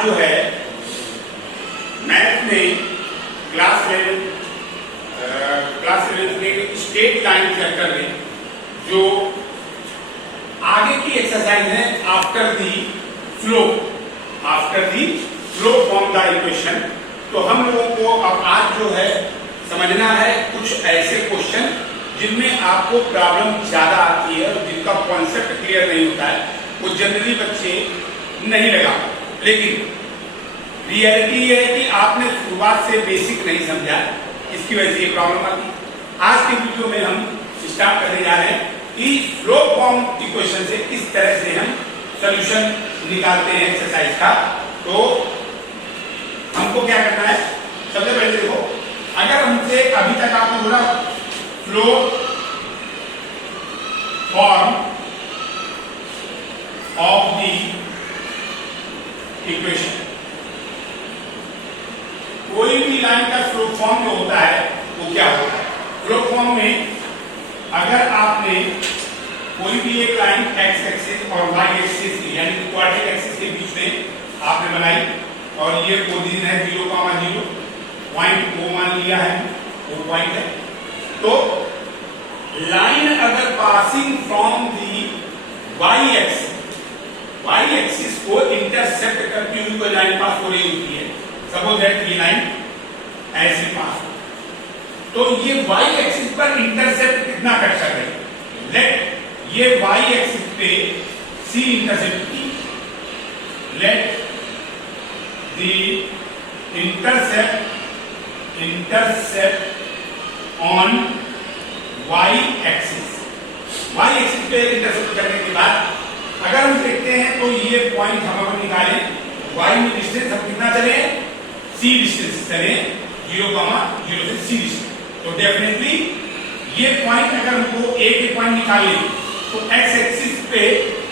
आज जो है मैथ में क्लास 11 में स्ट्रेट लाइन चैप्टर में जो आगे की एक्सरसाइज है after the flow from the equation. तो हम लोगों को अब आज जो है समझना है कुछ ऐसे क्वेश्चन जिनमें आपको प्रॉब्लम ज्यादा आती है और जिनका कॉन्सेप्ट क्लियर नहीं होता है, वो जनरली बच्चे नहीं लगा। लेकिन रियलिटी ये है कि आपने शुरुआत से बेसिक नहीं समझा, इसकी वजह से ये प्रॉब्लम आती है। आज के वीडियो में हम स्टार्ट करने जा रहे हैं कि फ्लो फॉर्म इक्वेशन से किस तरह से हम सॉल्यूशन निकालते हैं एक्सरसाइज का। तो हमको क्या करना है, सबसे पहले देखो, अगर हमसे अभी तक आपने बोला flow form of the equation, कोई भी लाइन का फ्लो फॉर्म जो होता है वो क्या होता है। फ्लो फॉर्म में अगर आपने कोई भी एक लाइन एक्स एक्सिस और वाई एक्सिस यानी क्वाड्रेटिक एक्सिस के बीच में आपने बनाई और ये पोजीशन है 0,0, पॉइंट को मान लिया है, वो पॉइंट है। तो लाइन अगर passing from the Y axis को इंटरसेप्ट करती हुई कोई लाइन पास हो रही होती है, सपोज दैट ये लाइन ऐसे पास हो, तो ये वाई एक्सिस पर इंटरसेप्ट कितना कर सकते हैं। लेट ये वाई एक्सिस पे सी इंटरसेप्ट की, let the intercept on Y axis पे इंटरसेप्ट करने के बाद अगर हम देखते हैं तो ये पॉइंट हम अगर निकाले, वाई में डिस्टेंस हम कितना चले, सी डिस्टेंस चले, 0,0 से सी डिस्टेंस। तो डेफिनेटली ये पॉइंट अगर हमको ए के पॉइंट निकाले तो एक्स एक्सिस पे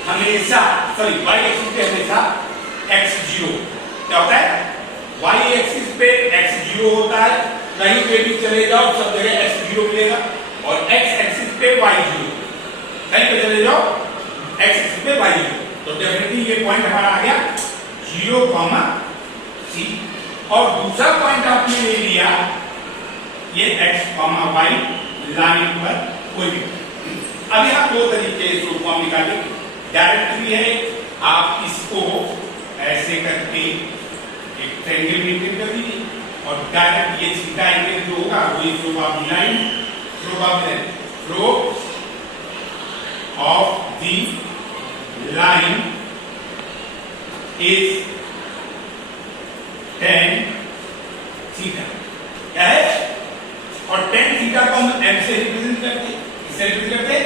हमेशा वाई एक्सिस पे हमेशा x0 क्या होता है, वाई एक्सिस पे x0 होता है, कहीं पे भी चले जाओ सब जगह x0 मिलेगा, और x एक्सिस पे y0, कहीं पे चले जाओ x एक्सिस पे y0। तो डेफिनेटली ये पॉइंट हमारा आ गया 0,c। और दूसरा पॉइंट आपने ले लिया ये x, y लाइन पर कोई भी। अभी आप दो तरीके से फॉर्म निकालेंगे, डायरेक्ट भी है, आप इसको ऐसे करके एक ट्रायंगल मेंटेन कर दीजिए और डायरेक्ट ये थीटा एंगल जो होगा वही flow of line, flow of the line is tan theta, क्या है, और tan थीटा को हम m से रिप्रेजेंट करते हैं, इससे रिप्रेजेंट करते हैं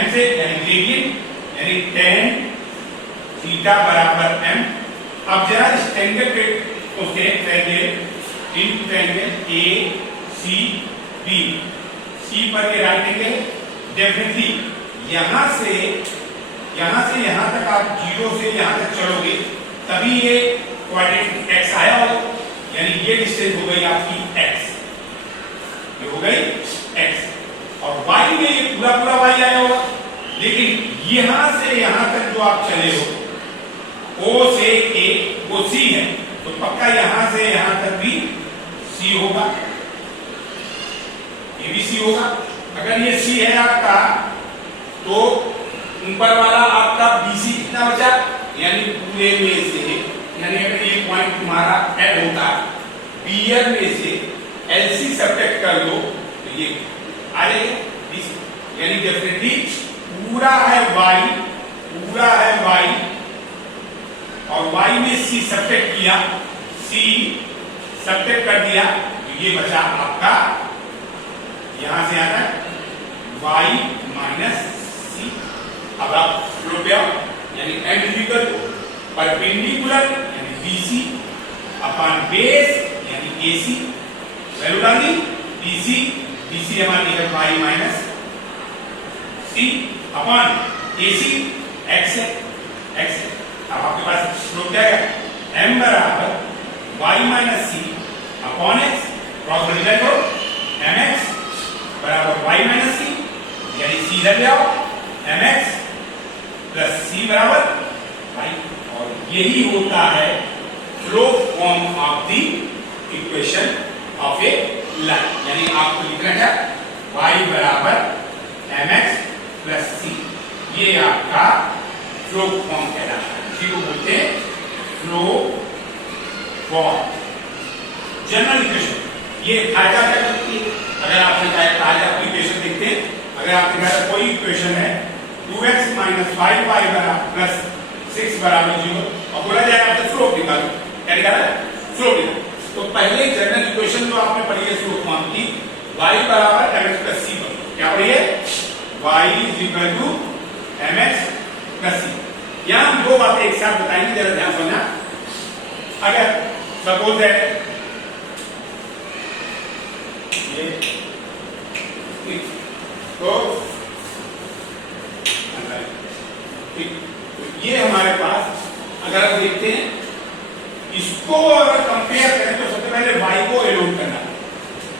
m से, यानी ग्रेडियंट, यानी tan थीटा बराबर m। अब जरा इस ट्रायंगल पे उसके ट्रायंगल ए सी बी, सी पर के राइट एंगल, डेफिनेटली यहां से यहां तक आप 0 से यहां तक चढ़ोगे तभी ये क्वाड्रेटिक x आया होगा, यानी ये डिस्टेंस हो गई आपकी x, ये हो गई x, और y में ये पूरा y आया होगा। लेकिन यहां से यहां तक जो आप चले हो O से A वो C है, तो पक्का यहां से यहां तक भी C होगा, ये भी C होगा। अगर ये C है आपका तो ऊपर वाला आपका BC कितना बचा, यानी पूरे में से, यानी अगर ये पॉइंट तुम्हारा L होता, BL में से LC सब्ट्रैक्ट कर दो तो ये आ जाएगा BC, यानी डेफिनेटली पूरा है y और y में C सब्ट्रैक्ट किया, C सब्ट्रैक्ट कर दिया तो ये बचा आपका, यहां से आता है y माइनस C। अब आप फ्लो पे आओ, यानी m इक्वल टू परपेंडिकुलर यानी BC अपॉन बेस यानी AC, वैल्यू डाल दी BC हमारी है y minus C upon AC x है। अब आपके पास स्लोप क्या है, m बराबर y minus C upon x, cross multiply करो, mx बराबर y माइनस C, यानी C इधर ले आओ, mx प्लस C बराबर y। और यही होता है slope form of the equation of A line. यानी आपको लिखना है y बराबर mx प्लस c, ये आपका स्लोप फॉर्म कहलाता है, इसी को बोलते हैं स्लोप फॉर्म। जनरल इक्वेशन ये फायदा क्या करती है? अगर आपने पहले एप्लीकेशन देखते हैं, अगर आपके पास कोई इक्वेशन है 2x माइनस 5y प्लस 6 बराबर 0 और बोला जाए आपसे स्लोप निकालो, क्या निकाला? स्लोप निकालो। तो पहले जनरल इक्वेशन जो आपने पढ़ी है स्लोप फॉर्म की, y बराबर mx प्लस c, क्या पढ़ी है? y is equal to mx plus c। यहां हम दो बातें एक साथ बताएंगे, जरा ध्यान समझना। अगर सपोज है ये तो ये हमारे पास अगर हम देखते हैं, इसको अगर कंपेयर करें तो सबसे पहले y को एलोन करना,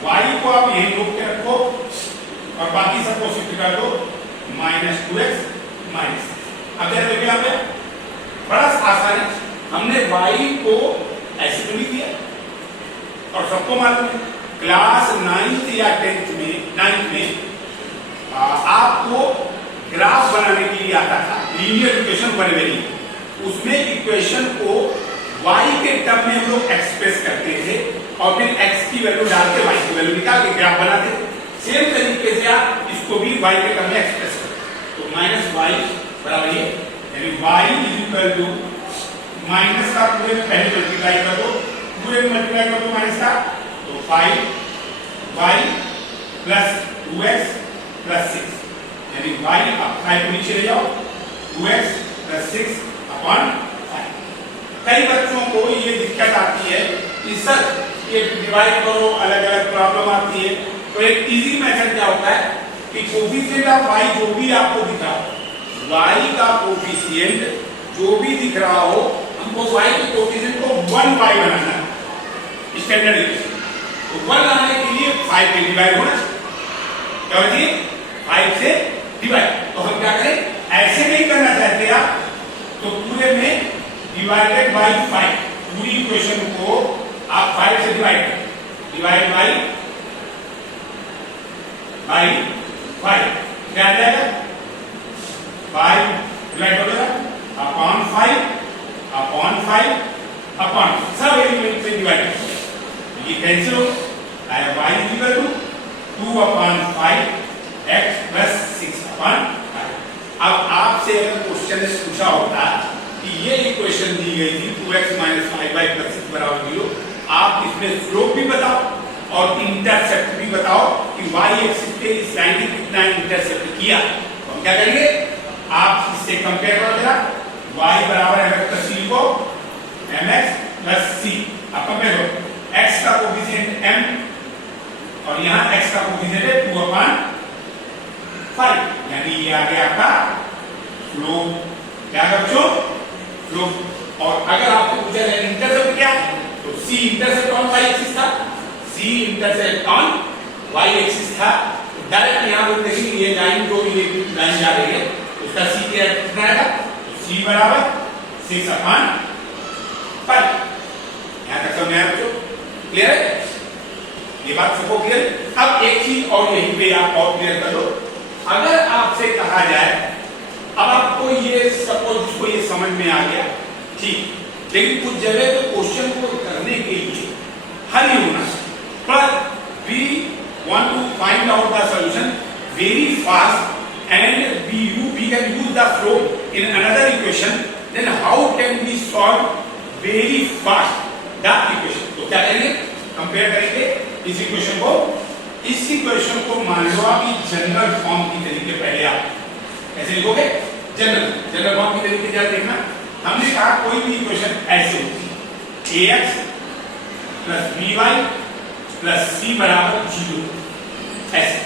y को आप यहीं रोक के रखो और बाकी सबको शिफ्ट कर दो -2x माइनस। अब जरा देखिए यहाँ पे बड़ा आसान है, हमने y को ऐसे तो नहीं दिया और सबको मालूम है क्लास 9th या 10th में आपको ग्राफ बनाने के लिए आता था लीनियर इक्वेशन बनवेरी, उसमें इक्वेशन को y के टर्म में हम लोग एक्सप्रेस करते थे और फिर x की वैल्यू डाल के y की वैल्यू निकाल के ग्राफ बनाते थे। सेम तरीके से आप इसको भी y के टर्म में एक्सप्रेस करते, तो माइनस y बराबर ये, यानी y is equal to minus का पूरे पहले मल्टीप्लाई कर दो, पूरे मल्टीप्लाई कर दो माइनस का, तो 5y प्लस 2x प्लस 6, यानी y आप 5 को नीचे ले जाओ, 2x प्लस 6 अपॉन 5। कई बच्चों को ये दिक्कत आती है कि सर ये डिवाइड करो, अलग अलग प्रॉब्लम आती है, तो एक इजी मेथड क्या होता है कि कोफिशिएंट ऑफ y जो भी आपको दिख रहा हो, y का कोफिशिएंट जो भी दिख रहा हो, हमको y के कोफिशिएंट को 1y बनाना है स्टैंडर्ड इक्वेशन। तो 1 लाने के लिए 5 से डिवाइड होना चाहिए, क्या होना चाहिए? 5 से डिवाइड। तो हम क्या करें, ऐसे नहीं करना चाहते आप तो पूरे में डिवाइडेड बाय 5, पूरी इक्वेशन को आप 5 से डिवाइड करें, डिवाइड बाय 5 क्या आ जाएगा? 5 डिवाइड हो जाएगा अपॉन 5 अपॉन सब एलिमेंट से डिवाइड करें, ये कैंसिल हो आया, y is equal to 2 upon 5 x plus 6 upon 5। अब आपसे अगर क्वेश्चन पूछा होता कि ये इक्वेशन दी गई थी 2x माइनस 5y प्लस 6 बराबर 0, आप इसमें स्लोप भी बताओ और इंटरसेप्ट भी बताओ कि y एक्सिस पे इस लाइन ने कितना इंटरसेप्ट किया, तो हम क्या करेंगे, आप इससे कंपेयर करो जरा, y बराबर mx प्लस c को mx प्लस c, आप कंपेयर करो, x का कोफिशिएंट m और यहाँ x का कोफिशिएंट है 2 अपॉन 5, यानी ये आ गया आपका स्लोप। क्या बच्चों? स्लोप। और अगर आपको पूछा जाए इंटरसेप्ट क्या है, तो c intercept on y axis था, c intercept on y axis था, तो डायरेक्ट यहाँ पर देखिए ये लाइन जो भी लाइन जा रही है उसका c कितना आएगा, तो c बराबर 6 अपॉन 5। यहाँ तक समझ आया बच्चों? क्लियर है? ये बात सबको क्लियर? अब एक चीज और यहीं पे आप और क्लियर कर लो, अगर आपसे कहा जाए, अब आपको ये सपोज इसको ये समझ में आ गया ठीक, लेकिन कुछ जगह पे क्वेश्चन को करने के लिए हल ही होना, पर we want to find out the solution very fast and we can use the flow in another equation, then how can we solve very fast the equation? तो क्या करेंगे, कंपेयर करेंगे इस इक्वेशन को, इस इक्वेशन को मान लो आप जनरल फॉर्म की तरीके, पहले आप कैसे लिखोगे, जनरल फॉर्म की तरीके क्या देखना, हमने कहा कोई भी इक्वेशन ऐसे होती है ax plus by plus c बराबर 0, ऐसे।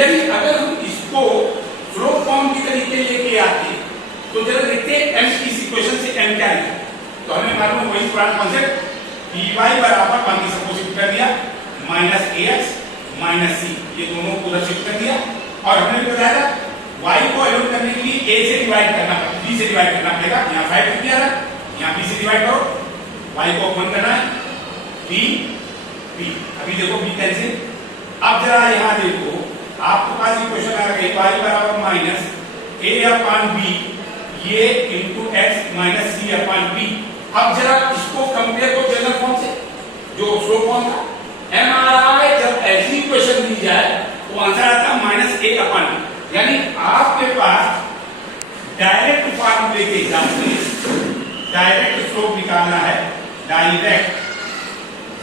यदि अगर हम इसको फ्लो फॉर्म की तरीके लेके आते तो जरा देखते हैं m इस इक्वेशन से m क्या है, तो हमें मालूम वही पुराना कॉन्सेप्ट by बराबर बाकी सबको शिफ्ट कर दिया माइनस ax माइनस c, ये दोनों को उधर शिफ्ट कर दिया, और हमने बताया था y को एलोट करने के लिए a से डिवाइड करना पड़ेगा, b से डिवाइड करना पड़ेगा, यहाँ 5 किया था, यहाँ b से डिवाइड करो, y को ओपन करना है, b b, अभी देखो b कैंसिल। अब जरा यहाँ देखो, आपके पास इक्वेशन आ गई y बराबर माइनस a अपॉन b ये into x minus c upon b। अब जरा इसको कंपेयर करो जनरल फॉर्म से, जो स्लोप फॉर्म था। m आ रहा है, जब ऐसी इक्वेशन दी जाए तो आंसर आता है माइनस a अपॉन b। यानी आपके पास डायरेक्ट फॉर्मूले के हिसाब से डायरेक्ट स्लोप निकालना है। डायरेक्ट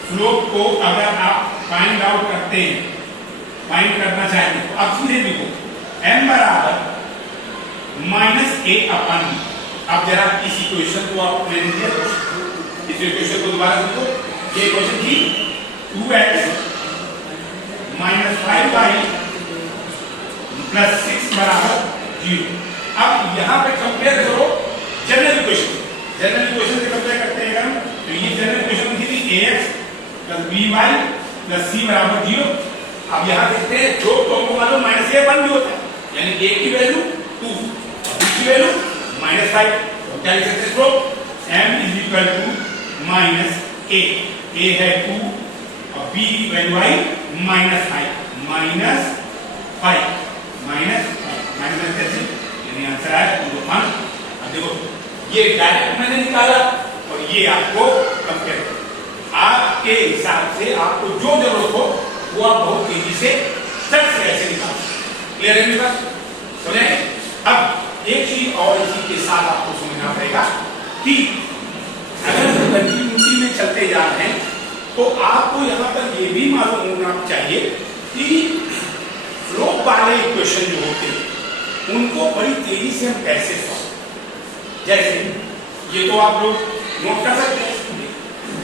स्लोप को अगर आप फाइंड आउट करते हैं, फाइंड करना चाहेंगे तो आप सीधे लिखो m बराबर माइनस a अपॉन b। अब जरा इस इक्वेशन को आप मैंने दिया, इस इक्वेशन को दोबारा लिखो। ये इक्वेशन थी 2x माइनस 5y प्लस 6 बराबर 0। अब यहाँ पे कंपेयर करो जनरल इक्वेशन। जनरल इक्वेशन से कंपेयर करते हैं अगर, तो ये जनरल इक्वेशन थी ax plus by plus c बराबर 0। अब यहाँ देखते हैं जो तो मालूम माइनस a अपॉन b होता है, यानी a की वैल्यू 2 और b की वैल्यू माइनस 5। तो क्या लिख सकते हैं, m is equal to minus a है 2 और b की वैल्यू आई माइनस 5 माइनस 5 माइनस 5 माइनस कैसे, यानी आंसर आया 2 अब देखो ये डायरेक्ट मैंने निकाला और ये आपको कंपेयर करो। आपके हिसाब से आपको जो जरूरत हो वो आप बहुत तेजी से चट से ऐसे निकाल। क्लियर है मेरे पास? समझे? अब एक चीज और इसी के साथ आपको समझना पड़ेगा कि अगर कंटिन्यूटी में चलते जा रहे हैं तो आपको यहां पर ये भी मालूम होना चाहिए कि स्लोप वाले इक्वेशन जो होते हैं उनको बड़ी तेजी से हम कैसे सॉल्व। जैसे ये तो आप लोग नोट कर सकते